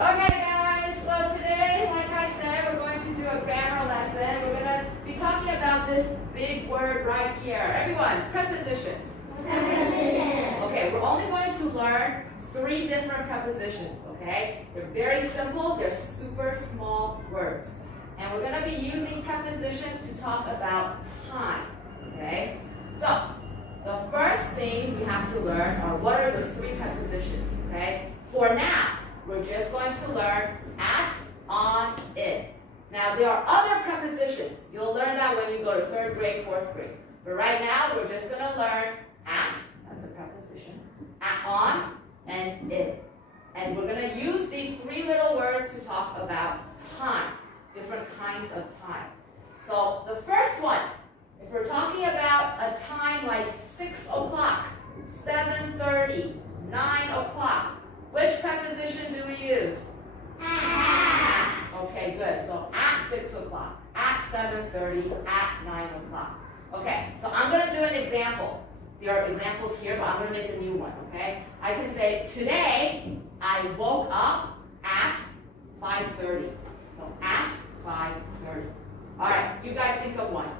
Okay guys, so today, like I said, we're going to do a grammar lesson. We're going to be talking about this big word right here. Everyone, prepositions. Prepositions. Okay, we're only going to learn 3 different prepositions, okay? They're very simple, they're super small words. And we're going to be using prepositions to talk about time, okay? So, the first thing we have to learn are what are the 3 prepositions, okay? For now, we're just going to learn at, on, in. Now, there are other prepositions. You'll learn that when you go to 3rd grade, 4th grade. But right now, we're just going to learn at, that's a preposition, at, on, and in. And we're going to use these 3 little words to talk about time, different kinds of time. So, the first one, if we're talking about a time like 6 o'clock, 7:30, 9 o'clock, which preposition do we use? At. Okay, good. So at 6 o'clock, at 7:30, at 9 o'clock. Okay, so I'm going to do an example. There are examples here, but I'm going to make a new one, okay? I can say, today, I woke up at 5:30. So at 5:30. All right, you guys think of one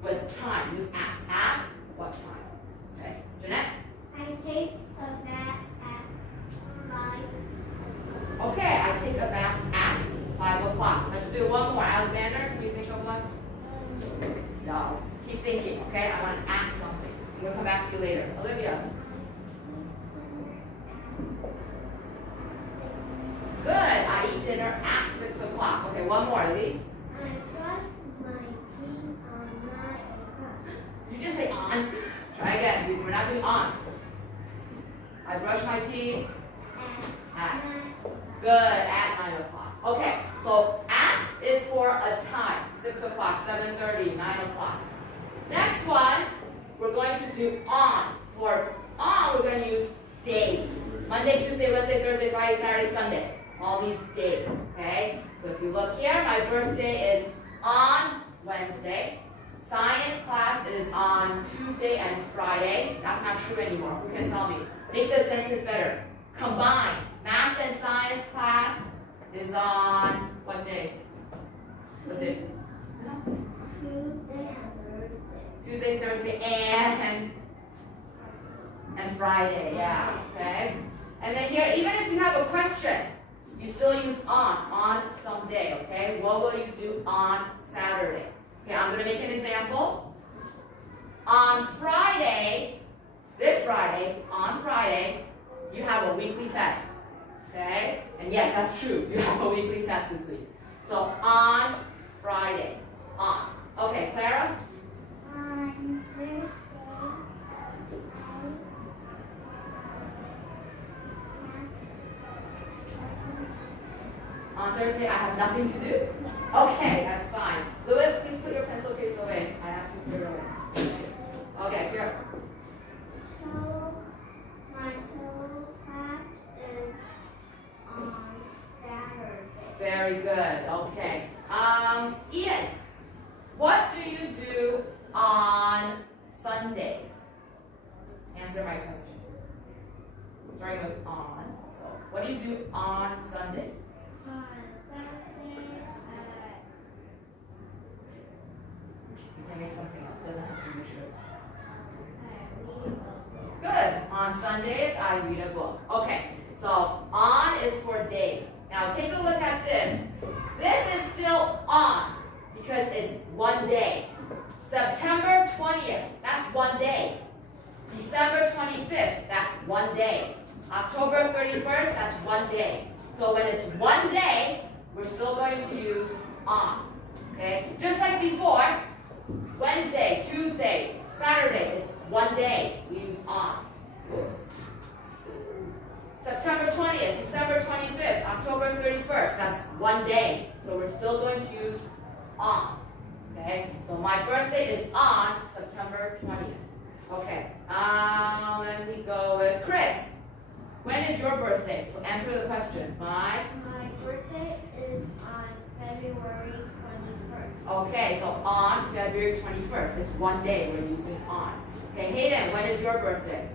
with time. Use at. At what time? Okay, Jeanette? I take a bath at 5. Okay, I take a bath at 5 o'clock. Let's do one more. Alexander, can you think of one? No. Keep thinking, okay? I want to add something. I'm going to come back to you later. Olivia. Good. I eat dinner at 6 o'clock. Okay, one more, Elise. I brush my teeth on 9 o'clock. Did you just say on? Try again. We're not doing on. I brush my teeth at. Good, at 9 o'clock. Okay, so at is for a time. 6 o'clock, 7:30, 9 o'clock. Next one, we're going to do on. For on, we're going to use days. Monday, Tuesday, Wednesday, Thursday, Friday, Saturday, Sunday. All these days, okay? So if you look here, my birthday is on Wednesday. Science class is on Tuesday and Friday. That's not true anymore. Who can tell me? Make the sentence better. Combine. Math and science class is on what days? What day? Tuesday and Thursday. Tuesday, Thursday, and Friday. Yeah. Okay. And then here, even if you have a question, you still use on some day. Okay. What will you do on Saturday? Okay. I'm gonna make an example. On Friday, this Friday, on Friday, you have a weekly test. Okay? And yes, that's true. You have a weekly test this week. So on Friday. On. Okay, Clara? On Thursday. On Thursday, I have nothing to do? Okay, that's fine. Louis, please put your pencil case away. I asked you to put it away. Okay, here. My solo class is on Saturday. Very good. Okay. Ian, what do you do on Sundays? Answer my question. Starting with on. So, what do you do on Sundays? On Sundays, You can make something up. It doesn't have to be true. I read a book. Good. On Sundays, I read a book. Okay. So, on is for days. Now, take a look at this. This is still on because it's one day. September 20th, that's one day. December 25th, that's one day. October 31st, that's one day. So when it's one day, we're still going to use on. Okay? Just like before, Wednesday, Tuesday, Saturday, it's one day. We use on. Oops. September 20th, December 25th, October 31st, that's one day. So we're still going to use on. Okay? So my birthday is on September 20th. Okay. Let me go with Chris. When is your birthday? So answer the question. My birthday is on February 21st. Okay, so on February 21st. It's one day we're using on. Okay, Hayden, when is your birthday?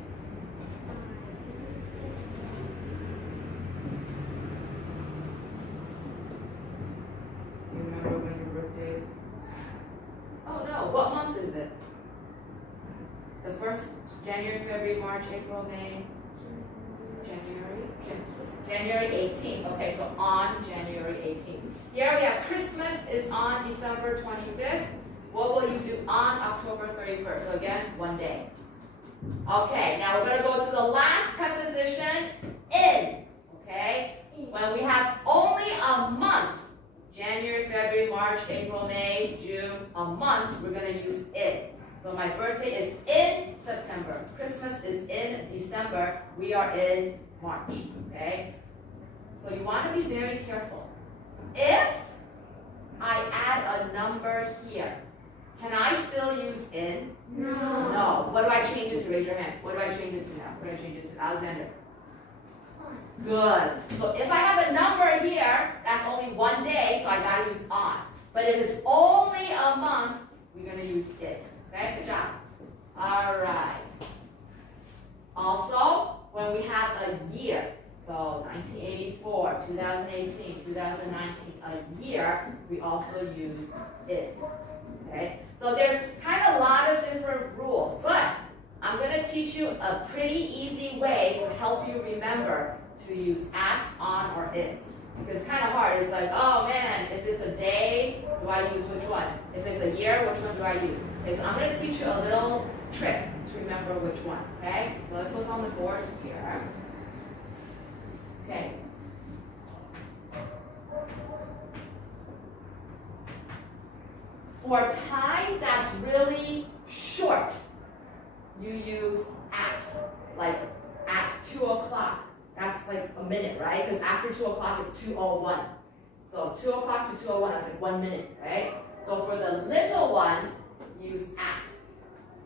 January, February, March, April, May, January 18th. Okay, so on January 18th. Here we have Christmas is on December 25th. What will you do on October 31st? So again, one day. Okay, now we're going to go to the last preposition, in. Okay? When we have only a month, January, February, March, April, May, June, a month, we're going to use in. So my birthday is in September. Christmas is in December. We are in March. Okay? So you want to be very careful. If I add a number here, can I still use in? No. No. What do I change it to? Raise your hand. What do I change it to now? What do I change it to? Alexander. Good. So if I have a number here, that's only one day, so I gotta use on. But if it's only a month, we're gonna use it. Okay, good job. All right. Also, when we have a year, so 1984, 2018, 2019, a year, we also use it. Okay? So there's kind of a lot of different rules, but I'm going to teach you a pretty easy way to help you remember to use at, on, or in. Because it's kind of hard. It's like, oh man, if it's a day, do I use which one? If it's a year, which one do I use? Okay, so I'm going to teach you a little trick to remember which one. Okay? So let's look on the board here. Okay. For time that's really short, you use at, like at 2 o'clock. That's like a minute, right? Because after 2 o'clock, it's 2:01. So 2 o'clock to 2:01, that's like 1 minute, right? So for the little ones, use at.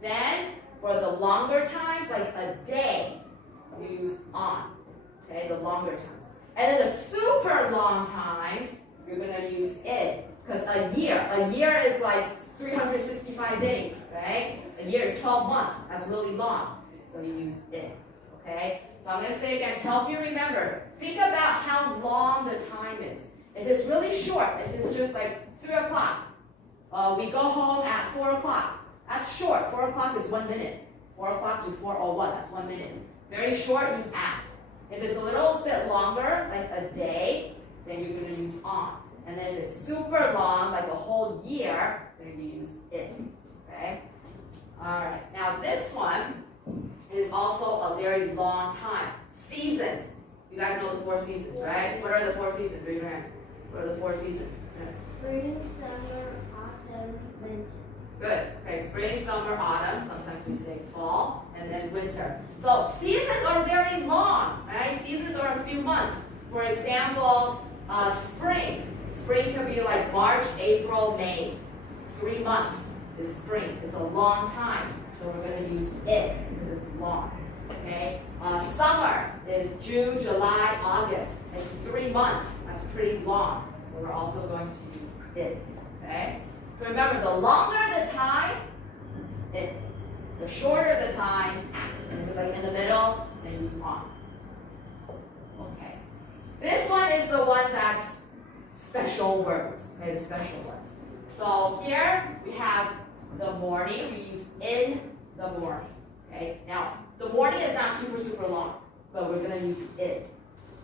Then for the longer times, like a day, you use on. Okay, the longer times. And then the super long times, you're gonna use in. Because a year is like 365 days, right? A year is 12 months. That's really long. So you use in. Okay? So I'm going to say again to help you remember. Think about how long the time is. If it's really short, if it's just like 3 o'clock, we go home at 4 o'clock. That's short. 4 o'clock is 1 minute. 4 o'clock to 4:01, that's 1 minute. Very short, use at. If it's a little bit longer, like a day, then you're going to use on. And then if it's super long, like a whole year, then you use it. Okay? All right. Now this one is also a very long time. Seasons. You guys know the 4 seasons, right? What are the 4 seasons? Raise your hand. What are the 4 seasons? Spring, summer, autumn, winter. Good. Okay, spring, summer, autumn. Sometimes we say fall, and then winter. So seasons are very long, right? Seasons are a few months. For example, spring. Spring could be like March, April, May. 3 months is spring. It's a long time. So we're going to use it because it's long. Okay? Summer is June, July, August. It's 3 months. That's pretty long. So we're also going to use it. Okay? So remember, the longer the time, it. The shorter the time, at. And if it's like in the middle, then use on. Okay. This one is the one that's special words, okay, the special ones. So here we have the morning, we use in the morning, okay? Now, the morning is not super long, but we're gonna use it.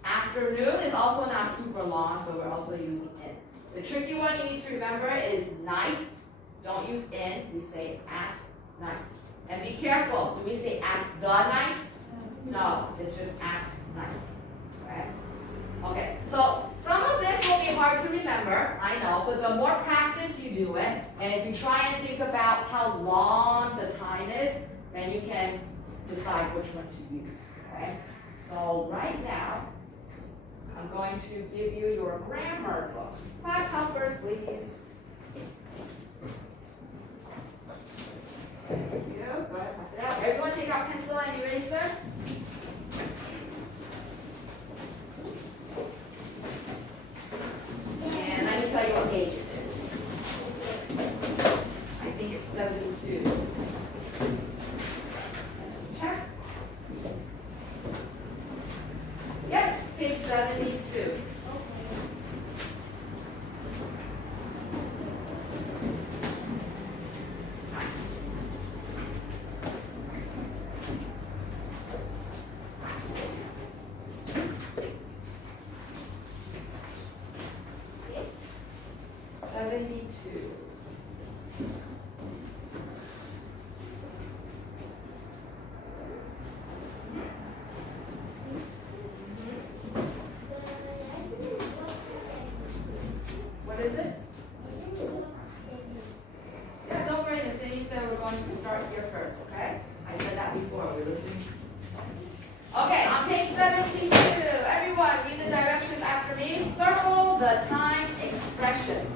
Afternoon is also not super long, but we're also using it. The tricky one you need to remember is night. Don't use in, we say at night. And be careful, do we say at the night? No, it's just at night, okay? Okay, so some of this will be hard to remember, I know, but the more practice you do it, and if you try and think about how long the time is, then you can decide which one to use, okay? So right now, I'm going to give you your grammar book. Class helpers, please. Thank you. Go ahead, pass it out. Everyone take out pencil and eraser. And let me tell you what page it is. I think it's 72. Check. Yes, page 72. Okay, on page 72, everyone read the directions after me. Circle the time expressions.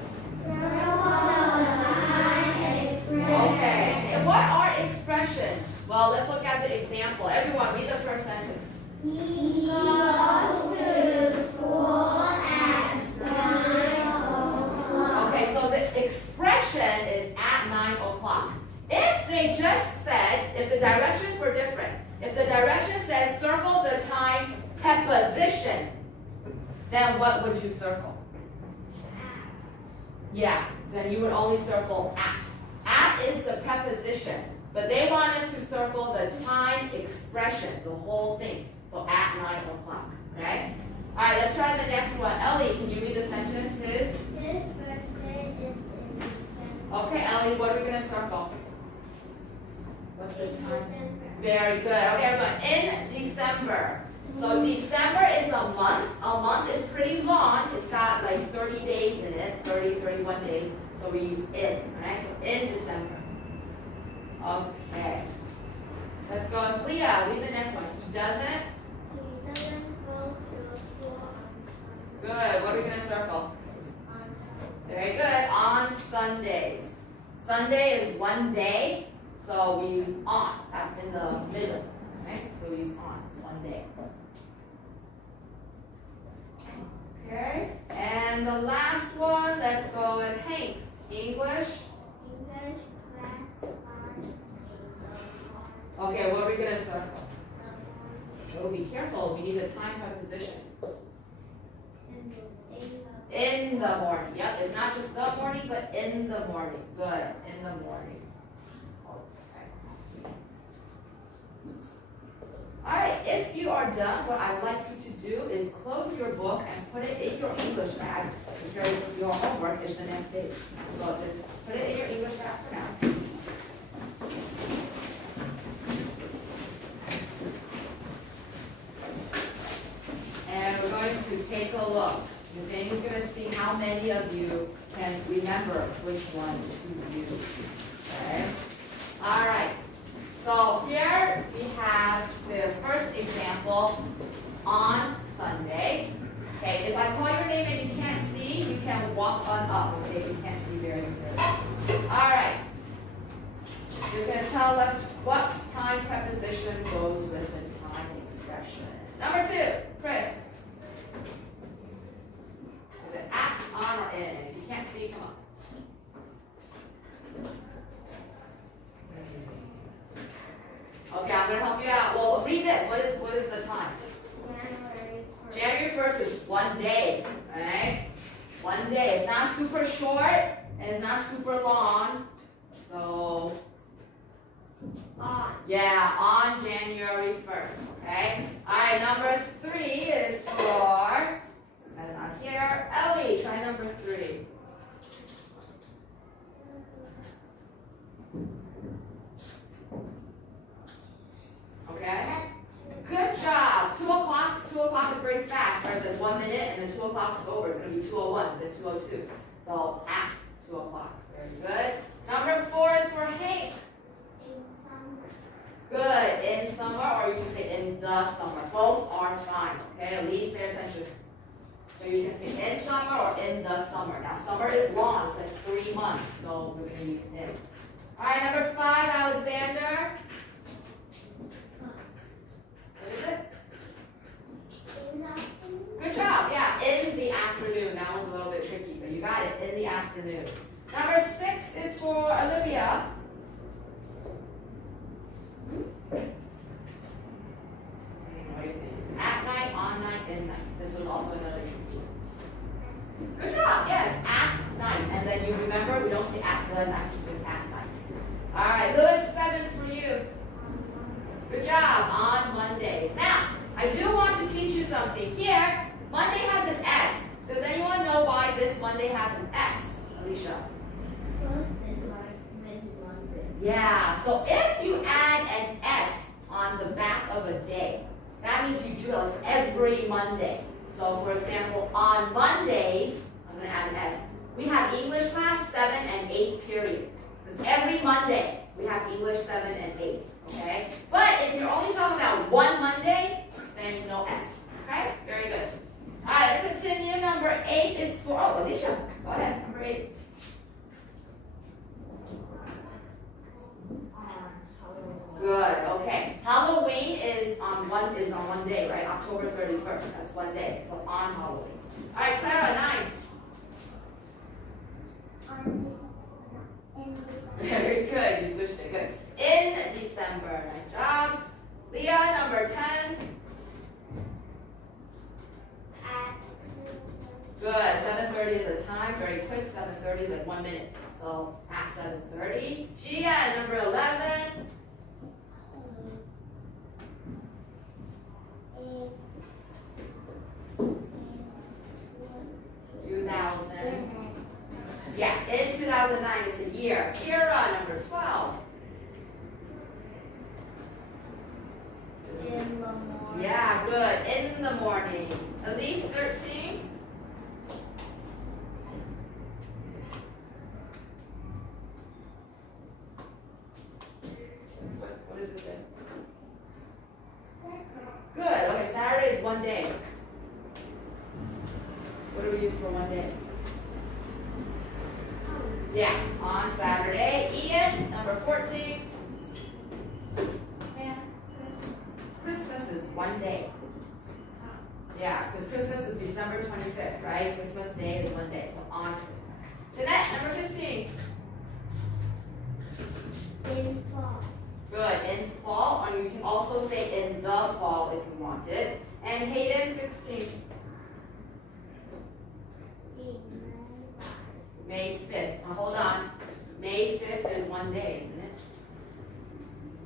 Okay, and what are expressions? Well, let's look at the example. Everyone read the first sentence. He goes to school at 9 o'clock. Okay, so the expression is at 9 o'clock. If they just said, if the directions were different, if the direction says circle the time preposition, then what would you circle? Yeah, then you would only circle at. At is the preposition, but they want us to circle the time expression, the whole thing. So at 9 o'clock, okay? All right, let's try the next one. Ellie, can you read the sentence? His birthday is in December. Okay, Ellie, what are we going to circle? What's the time? December. Very good. Okay, everyone, in December. So December is a month. A month is pretty long. It's got like 30 days in it, 30, 31 days. So we use in, right? So in December. Okay. Let's go with Leah. Read the next one. He doesn't. He doesn't go to school on Sunday. Good. What are we going to circle? On Sunday. Very good. On Sundays. Sunday is one day. So we use on. That's in the middle. Right? So we use on. It's one day. Okay. And the last one, let's go with Hank. English. English class starts in the morning. Okay, what are we going to circle? Oh, be careful. We need the time preposition. In the morning. Yep, it's not just the morning, but in the morning. Good. In the morning. Okay. Alright, if you are done, what I'd like you to do is close your book and put it in your English bag because your homework is the next page. So just put it in your English bag for now. And we're going to take a look. Ms. Amy's going to see how many of you can remember which one to use. Okay? Alright. So here we have the first example on Sunday. Okay, if I call your name and you can't see, you can walk on up. Okay, you can't see very clearly. Alright. You're going to tell us what time preposition goes with the time expression. Number 2, Chris. Is it at, on, or in? If you can't see, come on. Okay, I'm going to help you out. Well, read this. What is the time? January 1st is one day, right? One day. It's not super short, and it's not super long. So, yeah, on January 1st, okay? All right, number 3 is for, that's not here. Ellie, try number 3. Okay? Good job. 2 o'clock. 2 o'clock is very fast. Whereas it's 1 minute and then 2 o'clock is over. It's going to be 2:01, then 2:02. So at 2 o'clock. Very good. Number 4 is for Hank. Good. In summer, or you can say in the summer. Both are fine. Okay? At least pay attention. So you can say in summer or in the summer. Now summer is long. It's like 3 months. So we're going to use in. All right. Number 5, Alexander. What is it? Good job. Yeah, in the afternoon. That was a little bit tricky, but you got it. In the afternoon. Number 6 is for Olivia. What do you think? At night, on night, in night. This was also another tricky. Good job. Yes, at night. And then you remember, we don't say at the night. It's at night. All right, Lewis, 7's for you. Good job. On Mondays. Now, I do want to teach you something. Here, Monday has an S. Does anyone know why this Monday has an S, Alicia? Yeah, so if you add an S on the back of a day, that means you do it every Monday. So for example, on Mondays, I'm going to add an S. We have English class 7 and 8 period. Because every Monday we have English 7 and 8. Okay? But if you're only talking about one one is on one day, right? October 31st, that's one day. So on Halloween. All right, Clara, 9. In December. Very good, you switched it, good. In December, nice job. Leah, number 10. At Good, 7:30 is the time, very quick, 7:30 is like 1 minute. So at 7:30. Gia, number 11. in 2000. Yeah, in 2009 is a year. Kira, number 12. in the morning. Yeah, good. In the morning. Elise, 13. What does it say? Good. Okay, Saturday is one day. What do we use for one day? Yeah, on Saturday. Ian, number 14. Christmas is one day. Yeah, because Christmas is December 25th, right? Christmas Day is one day, so on Christmas. Jeanette, number 15. In fall. Good, in fall, or you can also say in the fall if you wanted. And Hayden, 16. In May 5th. Now hold on. May 5th is one day, isn't it?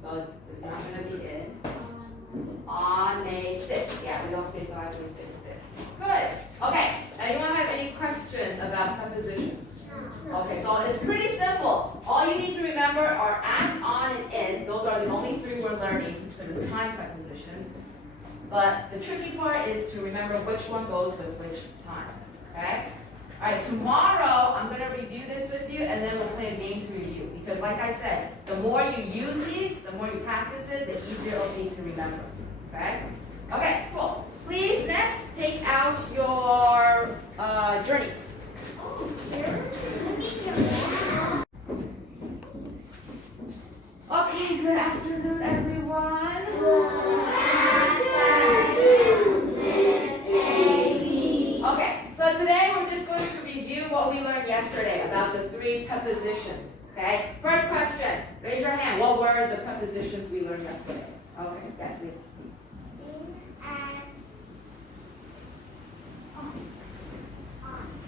So it's not going to be in. On May 5th. Yeah, we don't say July 26th. Good. Okay. Anyone have any questions about prepositions? Okay, so it's pretty simple. All you need to remember are at, on, and in. Those are the only three we're learning for this time prepositions. But the tricky part is to remember which one goes with which time. Okay? All right, tomorrow I'm going to review this with you, and then we'll play a game to review. Because like I said, the more you use these, the more you practice it, the easier it will be to remember. Okay? Okay, cool. Please, next, take out your journeys. Okay, good afternoon, everyone. Okay, so today we're just going to review what we learned yesterday about the three prepositions. Okay, first question. Raise your hand. What were the prepositions we learned yesterday? Okay, yes, we.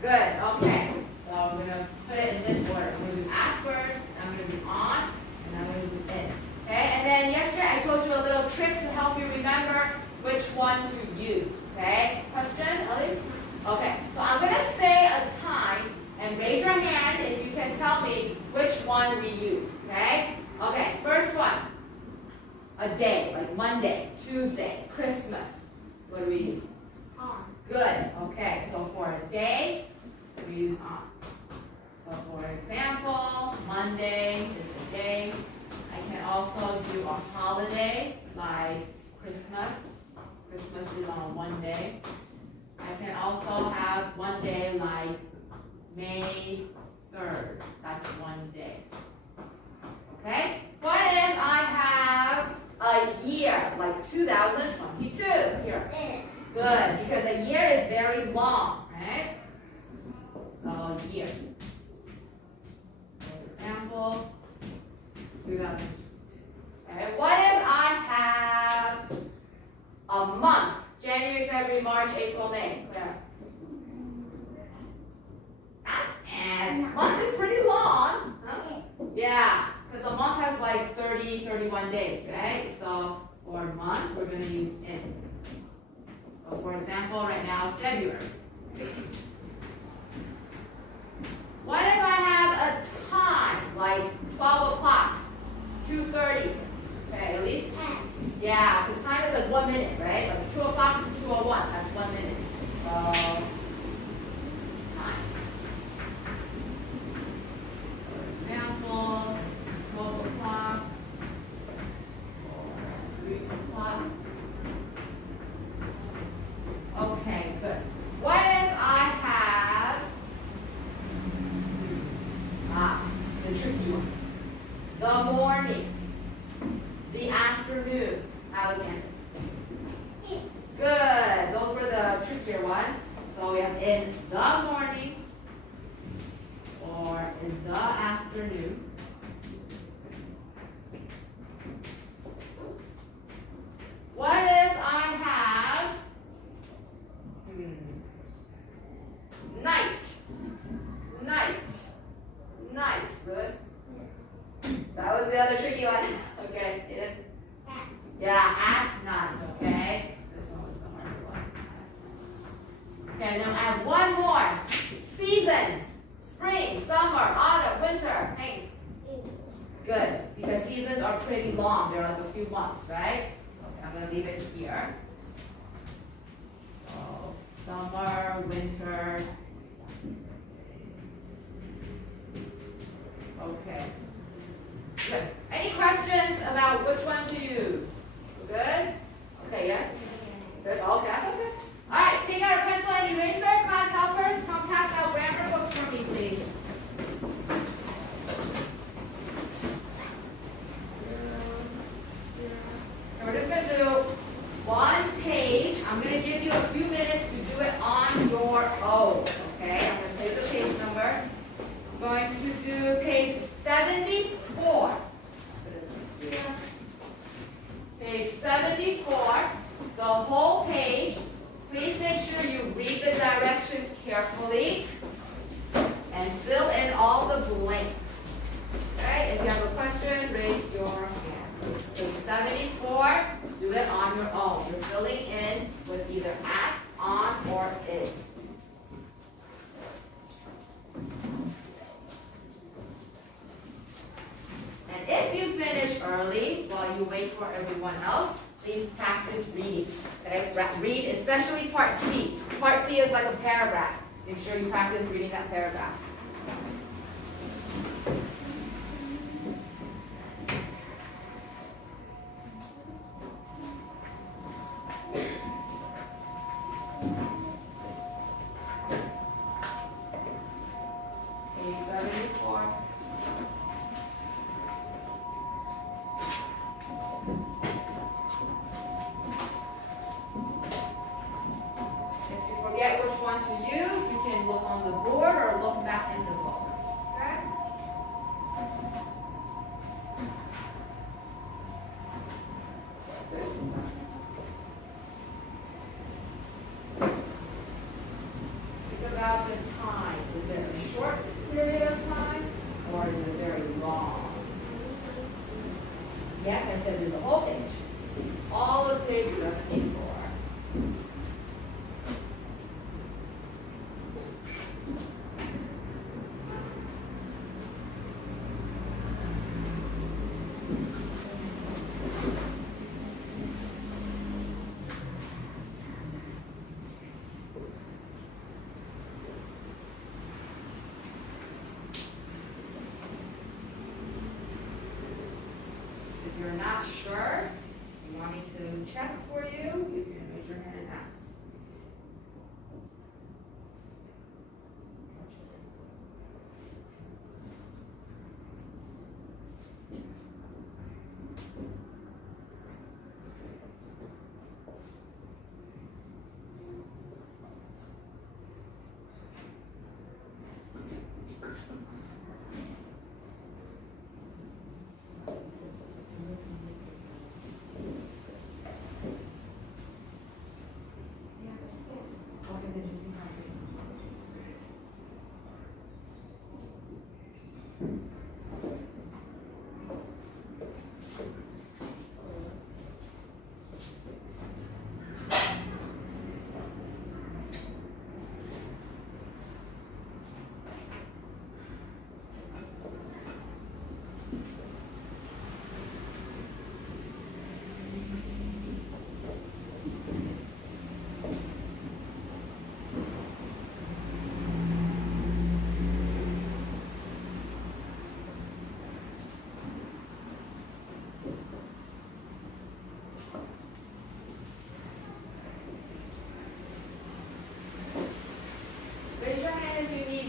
Good, okay. So I'm going to put it in this order. I'm going to do at first, then I'm going to do on, and then I'm going to do in. Okay, and then yesterday I told you a little trick to help you remember which one to use. Okay, question, Ellie? Okay, so I'm going to say a time, and raise your hand if you can tell me which one we use. Okay? Okay, first one. A day, like Monday, Tuesday, Christmas. What do we use? On. Good. Okay, so for a day, we use on. So for example, Monday is a day. I can also do a holiday like Christmas. Christmas is on one day. I can also have one day like May 3rd. That's one day. Okay? What if I have a year like 2022 here? Good, because a year is very long, right? So year. For example, 2022. Okay, what if I have a month? January, February, March, April, May. Where? And month is pretty long. Huh? Yeah, because a month has like 30, 31 days, right? So for a month, we're going to use in. So for example, right now, February. What if I have a time, like 12 o'clock, 2:30? Okay, at least? Yeah, because time is like 1 minute, right? Like 2 o'clock to 2:01, that's 1 minute. So, time. For example, 12 o'clock, or 3 o'clock. Okay, good. What if I have, the tricky ones. The morning, the afternoon, Alexander. last night, okay? This one was the harder one. Okay, now I have one more. Seasons. Spring, summer, autumn, winter. Hey. Good, because seasons are pretty long. They're like a few months, right? Okay, I'm going to leave it here. So, summer, winter. Okay. Good. Any questions about which one to use? Good? Okay, yes? Good. Okay, that's okay. All right, take out a pencil and eraser. Class helpers, come pass out grammar books for me, please. And we're just going to do one page. I'm going to give you a few minutes to do it on your own. Okay, I'm going to say the page number. I'm going to do page 74. Page 74, the whole page. Please make sure you read the directions carefully and fill in all the blanks. Okay, if you have a question, raise your hand. Page 74, do it on your own. You're filling in with either at, on, or in. And if you finish early while you wait for everyone else, please practice reading. Okay? Read especially part C. Part C is like a paragraph. Make sure you practice reading that paragraph. Page 74. Forget which one to use, you can look on the board or look back in the book. Okay? Think about the time. Is it a short period of time or is it very long? Yes, I said do the whole page. All of page 74. If you're not sure, you want me to check for you, you can raise your hand and ask.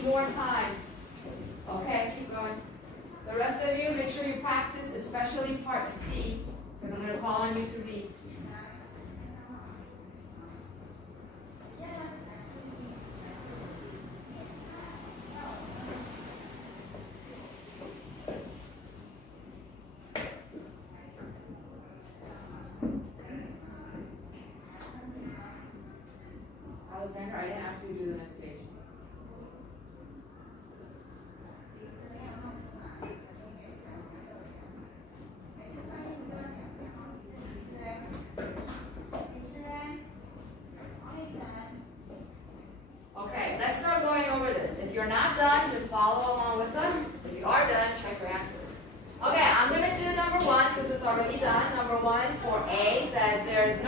More time. Okay, keep going. The rest of you, make sure you practice, especially part C, because I'm going to call on you to read. Alexander, I didn't ask you to do the next page.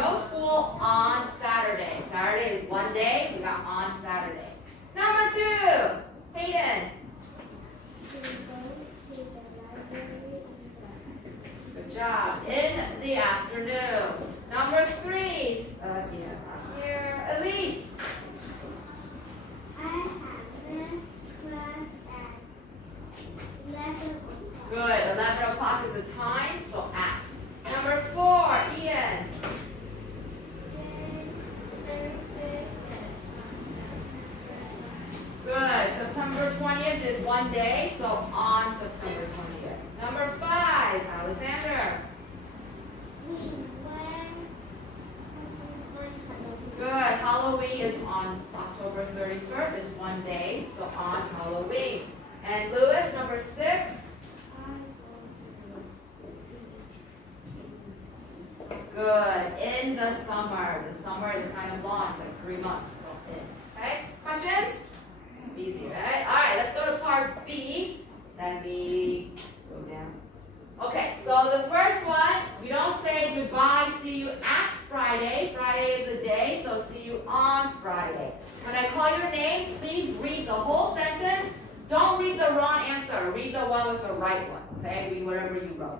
no school on Saturday. Saturday is one day. We got on Saturday. Number 2, Hayden. To go to the library Good job. In the afternoon. Number 3, let's see, that's not here. Elise. I have class at 11 o'clock. Good. 11 o'clock is the time, so at. Number 4, Ian. Good. September 20th is one day, so on September 20th. Number 5, Alexander. Good. Halloween is on October 31st. It's one day, so on Halloween. And Lewis, number 6. Good. In the summer. The summer is kind of long. It's like 3 months. So in. Okay? Questions? Easy, right? All right. Let's go to part B. Let me go down. Okay. So the first one, we don't say goodbye, see you at Friday. Friday is a day, so see you on Friday. When I call your name, please read the whole sentence. Don't read the wrong answer. Read the one with the right one. Okay? Read whatever you wrote.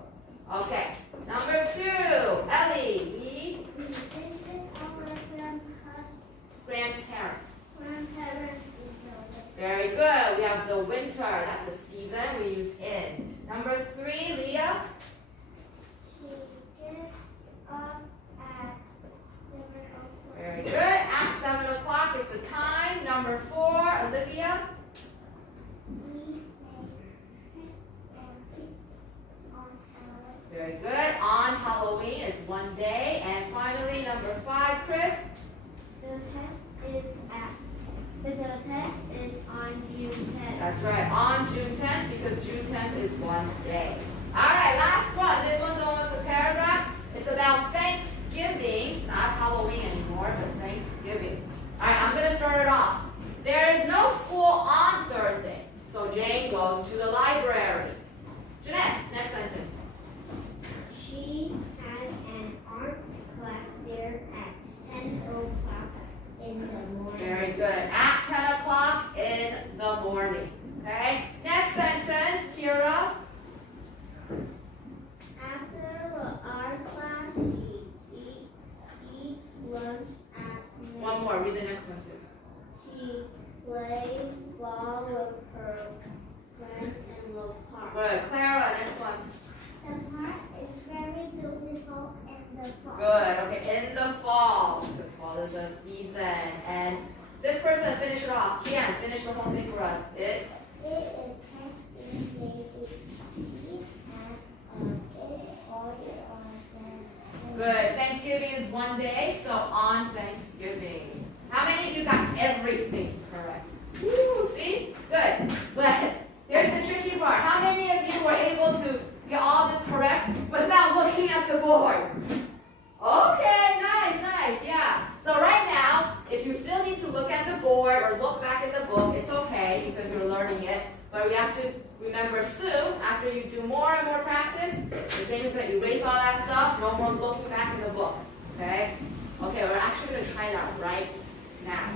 Okay. Number 2, Ellie. We visit our Grandparents. grandparents in Very good. We have the winter. That's a season. We use in. Number 3, Leah. She gets up at 7 o'clock. Very good. At 7 o'clock, it's a time. Number 4, Olivia. We say on Halloween. Very good. On Halloween, it's one day. And finally, number 5, Chris. The test is on June 10th. That's right. On June 10th, because June 10th is one day. All right, last one. This one's the one with the paragraph. It's about Thanksgiving, not Halloween anymore, but Thanksgiving. All right, I'm going to start it off. There is no school on Thursday, so Jane goes to the library. Jeanette, next sentence. She has an art class there at 10 o'clock in the morning. Very good. At 10 o'clock in the morning. Okay? Next sentence, Kira. After the art class, she eats lunch at One more. Read the next one too. She plays ball with her friends in the park. Good. Clara, next one. The park is very beautiful in the fall. Good. Okay, in the fall. Because fall is a season. And this person, finish it off. Kian, finish the whole thing for us. It is Thanksgiving. She has it all year on Good. Thanksgiving is one day, so on Thanksgiving. How many of you got everything correct? Woo, see? Good. But here's the tricky part. How many of you were able to get all this correct without looking at the board? Okay, nice, yeah. So right now, if you still need to look at the board or look back at the book, it's okay because you're learning it. But we have to remember soon, after you do more and more practice, the same is going to erase all that stuff, no more looking back in the book. Okay? Okay, we're actually going to try that right now.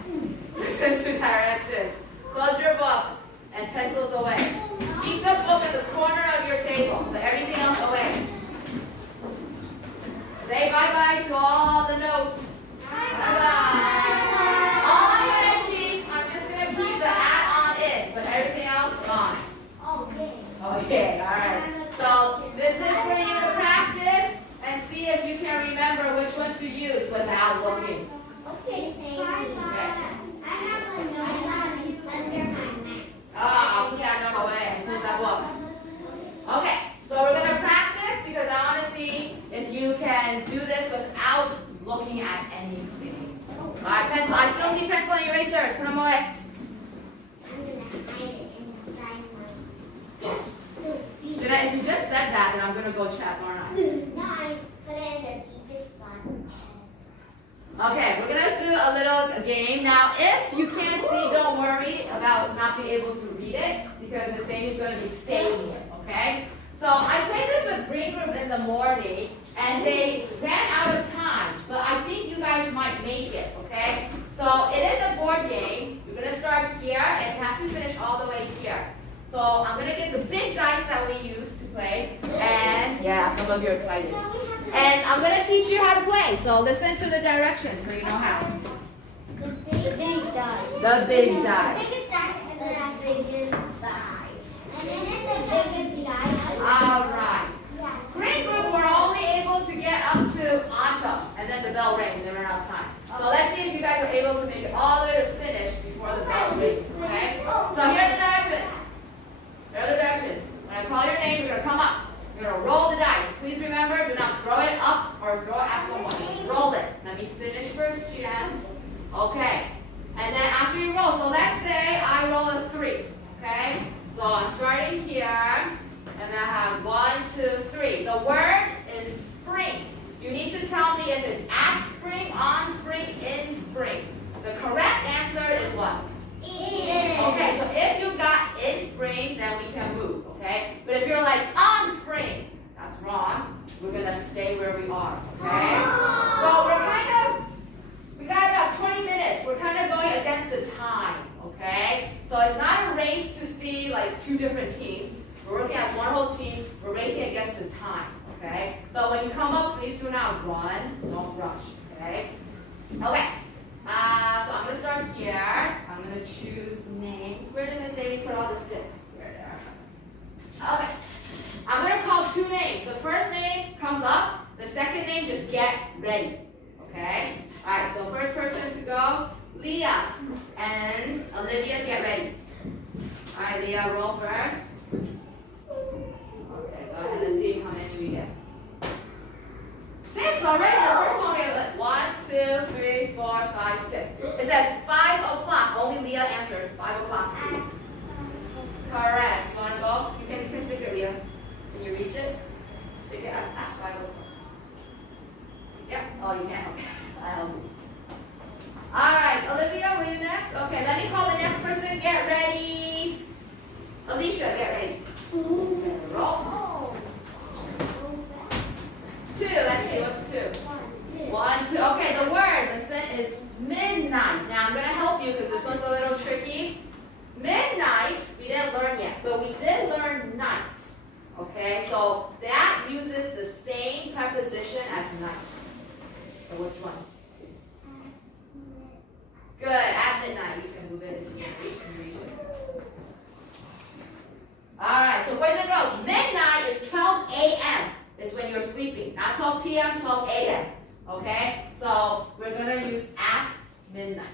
Listen to directions. Close your book and pencils away. Keep the book at the corner of your table, but everything else away. Say bye-bye to all the notes. Bye-bye. All I'm just going to keep the at on it, but everything else gone. Okay, all right. So this is for you to practice and see if you can remember which one to use without looking. Okay, thank you. I have a note under my mat. I'll put that note away and close that book. Okay, so we're going to practice because I want to see if you can do this without looking at anything. All right, pencil. I still see pencil and erasers. Put them away. I'm going to hide it inside my If you just said that, then I'm going to go check, aren't I? No, I put it in the deepest spot. Okay, we're going to do a little game. Now, if you can't see, don't worry about not being able to read it because the same is going to be staying here, okay? So I played this with Green Group in the morning, and they ran out of time. time, but I think you guys might make it, okay? So it is a board game. You're gonna start here and you have to finish all the way here. So I'm gonna get the big dice that we use to play, and yeah, some of you are excited. And I'm gonna teach you how to play. So listen to the directions so you know how. The big dice. The big dice. The biggest dice and then the biggest dice. And then the biggest dice. All right. Yeah. Green group were only able to get up to autumn, and then the bell rang and they ran out of time. So let's see if you guys are able to make it all the way to finish before the bell rings, okay? So here are the directions. Here are the directions. When I call your name, you're going to come up. You're going to roll the dice. Please remember, do not throw it up or throw it at someone. Roll it. Let me finish first, Jen. Okay. And then after you roll, so let's say I roll a 3, okay? So I'm starting here, and then I have 1, 2, 3. The word is spring. You need to tell me if it's at spring, on spring, in spring. The correct answer is what? Okay, so if you got in spring, then we can move, okay? But if you're like on spring, that's wrong. We're gonna stay where we are, okay? So we got about 20 minutes. We're kind of going against the time, okay? So it's not a race to see like 2 different teams. We're working as one whole team. We're racing against the time, okay? But when you come up, please do not run. Don't rush, okay? Okay. So I'm going to start here. I'm going to choose names. Where did Miss Amy put all the sticks? Here they are. Okay. I'm going to call 2 names. The first name comes up. The second name, just get ready. Okay? All right, so first person to go, Leah. And Olivia, get ready. All right, Leah, roll first. Okay, go ahead and see how many we get. 6 already. The first one we have 1, 2, 3, 4, 5, 6. It says 5 o'clock. Only Leah answers 5 o'clock. Correct. You want to go? You can stick it, Leah. Can you reach it? Stick it at 5 o'clock. Yep. Oh, you can. Okay. I'll help you. All right, Olivia, will you next? Okay, let me call the next person. Get ready. Alicia, get ready. Roll. 2. Let's see, what's 2? 1, 2. Okay, the word, listen, is midnight. Now, I'm going to help you because this one's a little tricky. Midnight, we didn't learn yet, but we did learn night. Okay, so that uses the same preposition as night. So which one? Good, at midnight. You can move it if you can reach it. All right, so boys and girls, midnight is 12 a.m. is when you're sleeping. Not 12 p.m., 12 a.m. Okay? So we're going to use at midnight.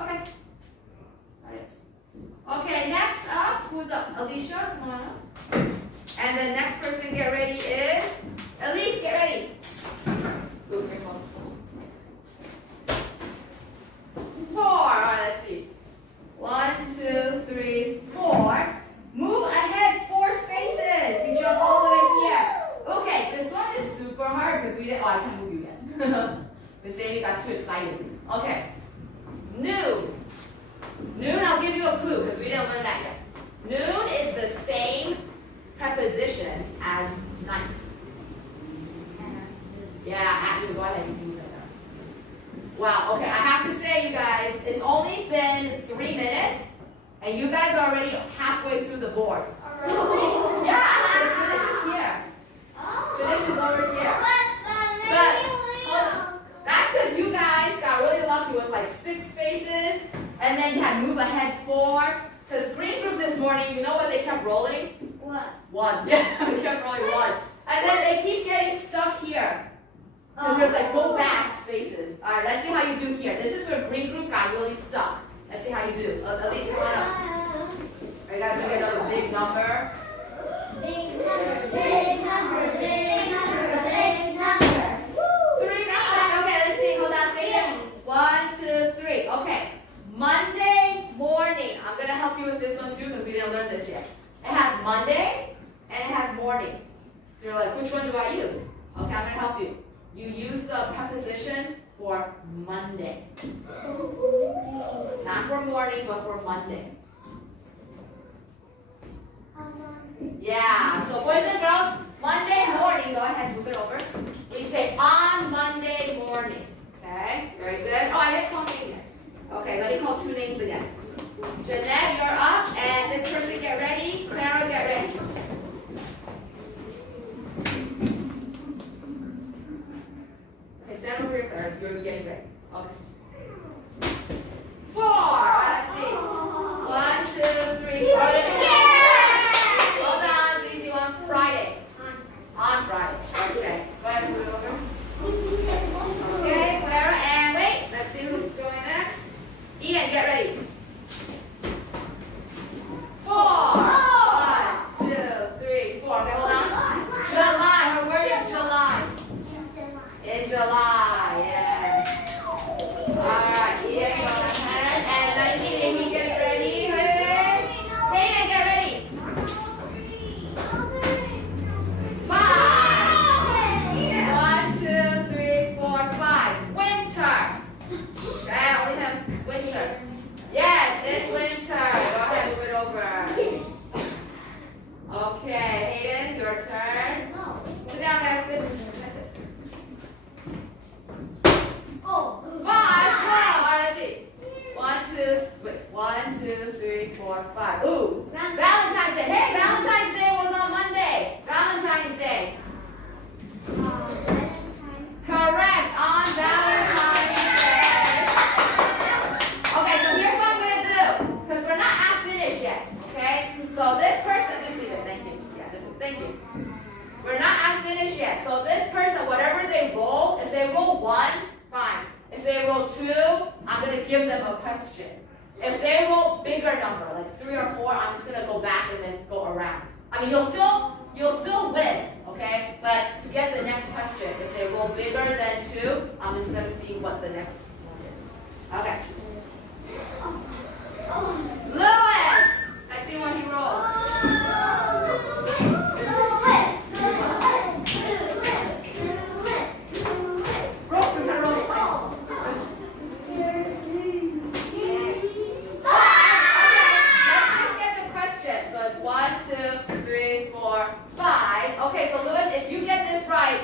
Okay. Okay, next up, who's up? Alicia, come on up. And the next person get ready is Elise, get ready. Good, bring one. 4. All right, let's see. 1, 2, 3, 4. Move ahead 4 spaces. You jump all the way here. Okay, this one is super hard because we didn't. Oh, I can't move you yet. Miss Amy got too excited. Okay. Noon. Noon, I'll give you a clue because we didn't learn that yet. Noon is the same preposition as night. Yeah, at noon. Go ahead, you can move that down. Wow, okay, I have to say, you guys, it's only been 3 minutes, and you guys are already halfway through the board. Yeah, the finish is here. Finish is over here. But hold on. That's because you guys got really lucky with like 6 spaces, and then you had to move ahead 4. Because green group this morning, you know what they kept rolling? What? 1. Yeah, they kept rolling 1. And then they keep getting stuck here. Because there's like go back spaces. All right, let's see how you do here. This is where green group got really stuck. Let's see how you do. Elise, come on up. Are you guys going to get another big number? Big number, big number, big number, big number. 3, not bad. Okay, let's see. Hold on, say it. 1, 2, 3. Okay. Monday morning. I'm going to help you with this one too because we didn't learn this yet. It has Monday and it has morning. So you're like, which one do I use? Okay, I'm going to help you. You use the preposition for Monday. Not for morning, but for Monday. Yeah, so boys and girls, Monday morning, go ahead, move it over. We say on Monday morning. Okay, very good. Oh, I didn't call name yet. Okay, let me call two names again. Jeanette, you're up, and this person get ready. Clara, get ready. Okay, stand over here, Clara. You're getting ready. Okay. 4. Let's see. 1, 2, 3, 4. Hold on, it's easy one. Friday. On Friday. Okay. Go ahead and move it over. Okay, Clara, and wait. Let's see who's going next. Ian, get ready. 4. 1, 2, 3, 4. Okay, hold on. July. Her word is July. In July, yes. Alright, Ian, go ahead. And let's see who's getting ready. Wait. Hayden, get ready. 5. 1, 2, 3, 4, 5. Winter. Okay, only have winter. Yes, in winter. Go ahead, move it over. Okay, Hayden, your turn. Sit down, guys. Sit. That's it. 5. Wow, let's see. 1, 2, wait. 1, 2, 3, 4, 5. Ooh, Valentine's Day. Hey, Valentine's Day was on Monday. Valentine's Day. Correct, on Valentine's Day. Okay, so here's what I'm going to do. Because we're not half finished yet, okay? So this person, just leave it, thank you. Yeah, thank you. We're not half finished yet. So this person, whatever they roll, if they roll 1, fine. If they roll 2, I'm going to give them a question. If they roll bigger number, like 3 or 4, I'm just going to go back and then go around. I mean, you'll still win, okay? But to get the next question, if they roll bigger than 2, I'm just going to see what the next one is. Okay. Lewis! Let's see what he rolls. Roll, we're going to roll twice. 1, 2, 3, 4, 5. Okay, so Lewis, if you get this right,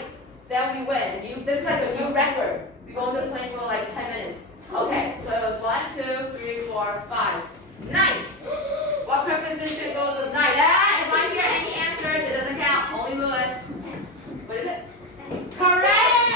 then we win. This is like a new record. We've only been playing for like 10 minutes. Okay, so it was 1, 2, 3, 4, 5. Night. What preposition goes with night? If I hear any answers, it doesn't count. Only Lewis. What is it? Correct.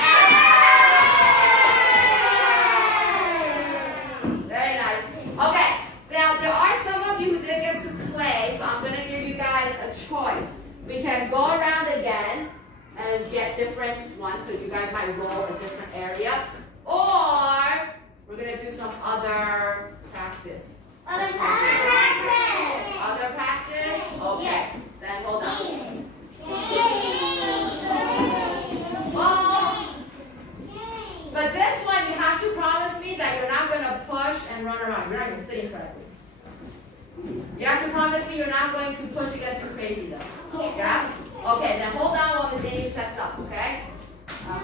Very nice. Okay. Now, there are some of you who didn't get to play, so I'm going to give you guys a choice. We can go around again and get different ones, so you guys might roll a different area. Or we're going to do some other practice. Other practice? Okay. Then hold on. Oh, but this one, you have to promise me that you're not going to push and run around. You're not going to sit correctly. You have to promise me you're not going to push and get too crazy though. Yeah? Okay, then hold on while Ms. Amy sets up, okay? No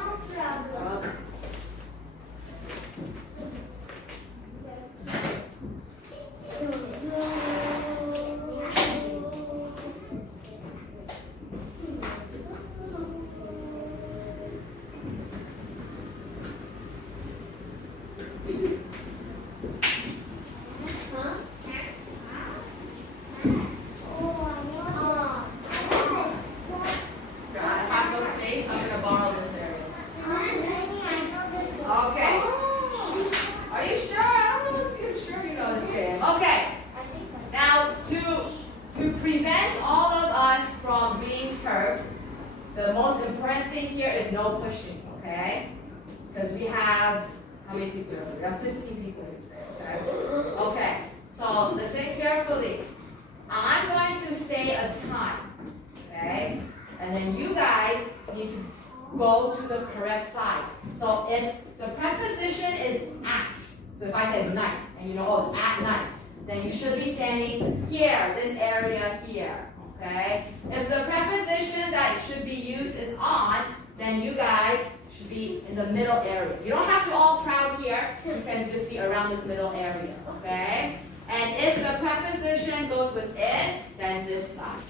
problem. The most important thing here is no pushing, okay? Because we have, how many people are here? We have 15 people in today, okay? Okay, so listen carefully. I'm going to say a time, okay? And then you guys need to go to the correct side. So if the preposition is at, so if I said night, and you know, oh, it's at night, then you should be standing here, this area here. Okay? If the preposition that should be used is on, then you guys should be in the middle area. You don't have to all crowd here. You can just be around this middle area. Okay? And if the preposition goes within, then this side.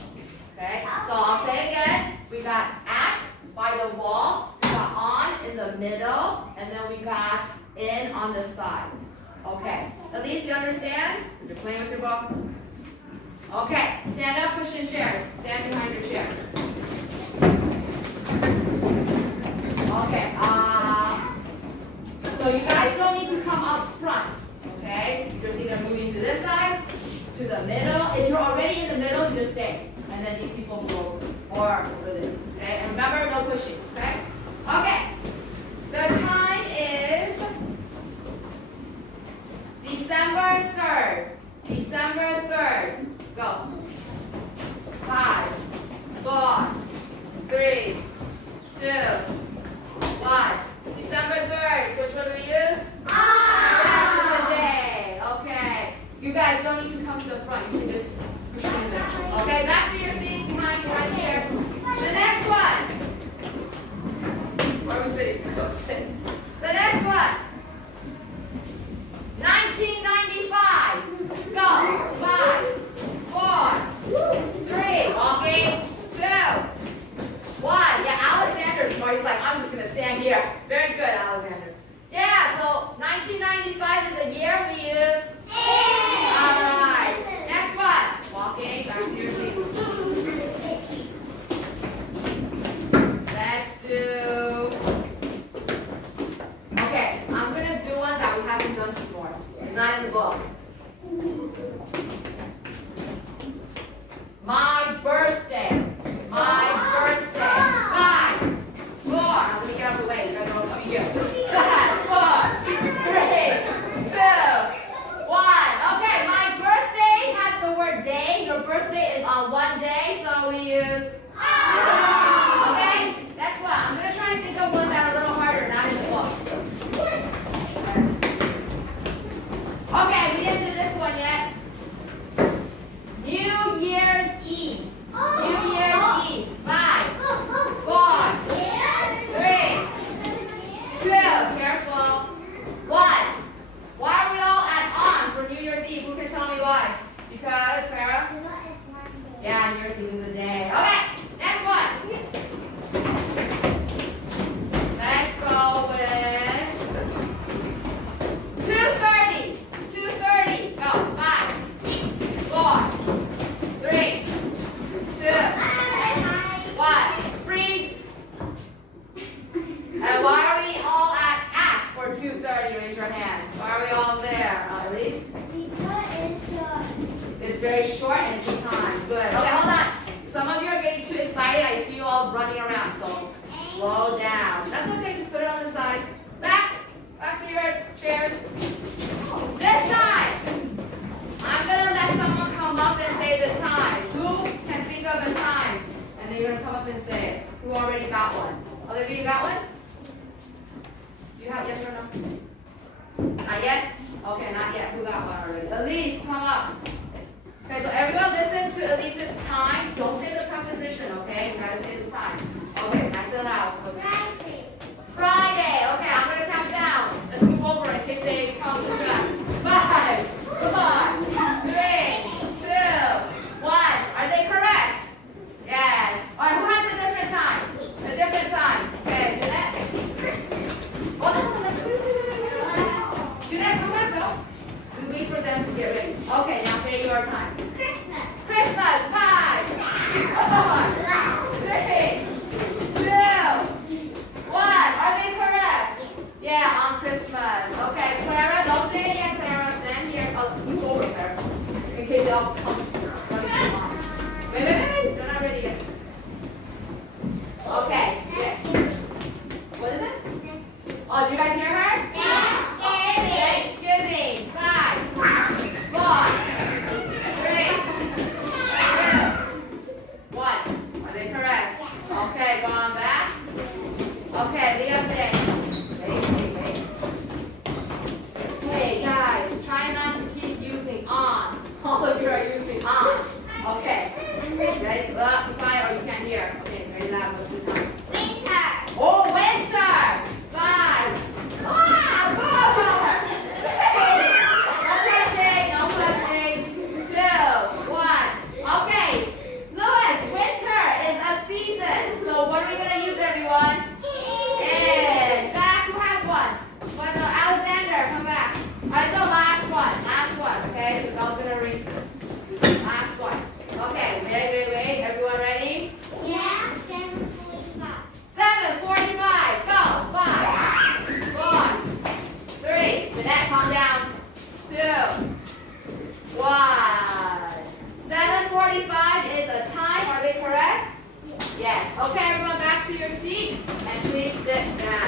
Okay? So I'll say again. We got at by the wall, we got on in the middle, and then we got in on the side. Okay. At least you understand? You're playing with your book. Okay. Stand up, push in chairs. Stand behind your chair. Okay. So you guys don't need to come up front. Okay? You're just either moving to this side, to the middle. If you're already in the middle, you just stay. And then these people will or over there. Okay? And remember, no pushing. Okay? Okay. The time is December 3rd. December 3rd. Go. 5, 4, 3, 2, 1. December 3rd. Which one do we use? Today. Okay. You guys don't need to come to the front. You can just squish in there. Okay, back to your seats behind you right here. The next one. Where are we sitting? The next one. 1995. Go. 5, 4, 3. Walking. 2, 1. Yeah, Alexander's smart. He's like, I'm just going to stand here. Very good, Alexander. Yeah, so 1995 is the year we use. All right. Next one. Walking. Back to your seat. Let's do. Okay, I'm going to do one that we haven't done before. It's not in the book. My birthday. My birthday. 5, 4. Now let me get out of the way. You guys are all coming here. 5, 4, 3, 2, 1. Okay, my birthday has the word day. Your birthday is on one day, so we use. Okay, next one. I'm going to try and think of ones that are a little harder, not in the book. Okay, we didn't do this one yet. New Year's Eve. New Year's Eve. 5, 4, 3, 2. Careful. 1. Why are we all at on for New Year's Eve? Who can tell me why? Because, Clara? Yeah, New Year's Eve is a day. Okay, next one. Let's go with 2:30. 2:30. Go. 5, 4, 3, 2, 1. Freeze. And why are we all at for 2:30? Raise your hand. Why are we all there, Elise? It's very short and it's time. Good. Okay, hold on. Some of you are getting too excited. I see you all running around. So slow down. That's okay. Just put it on the side. Back to your chairs. This time, I'm gonna let someone come up and say the time. Who can think of a time? And then you're gonna come up and say it. Who already got one? Other of you got one? You have yes or no? Not yet? Okay, not yet. Who got one already? Elise, come up. Okay, so everyone listen to Elise's time. Don't say the preposition, okay? You gotta say the time. Okay, nice and loud. Friday. Friday. Okay, I'm gonna count down. Let's move over in case they come to that. 5, 4, 3, 2, 1. Are they correct? Yes. Alright, who has a different time? A different time. Okay, Jeanette. Hold on. Jeanette, come back, go. We wait for them to get ready. Okay, now say your time. Christmas. Christmas. 5, 4, 3, 2, 1. Are they correct? Yeah, on Christmas. Okay, Clara, don't say it yet, Clara. Stand here. I'll move over there. In case they all come. Wait. They're not ready yet. Okay. Yes. What is it? Oh, did you guys hear her? Thanksgiving. 5, 4, 3, 2, 1. Are they correct? Okay, go on back. Okay, Leah say. Wait. Hey guys, try not to keep using on. All of you are using on. Okay. Ready? Well, be quiet or you can't hear. Okay, very loud. What's the time? Winter. Oh, winter! 5, 4, 3. No pushing. 10:45 is a time. Are they correct? Yes. Yes. Okay, everyone back to your seat and please sit down.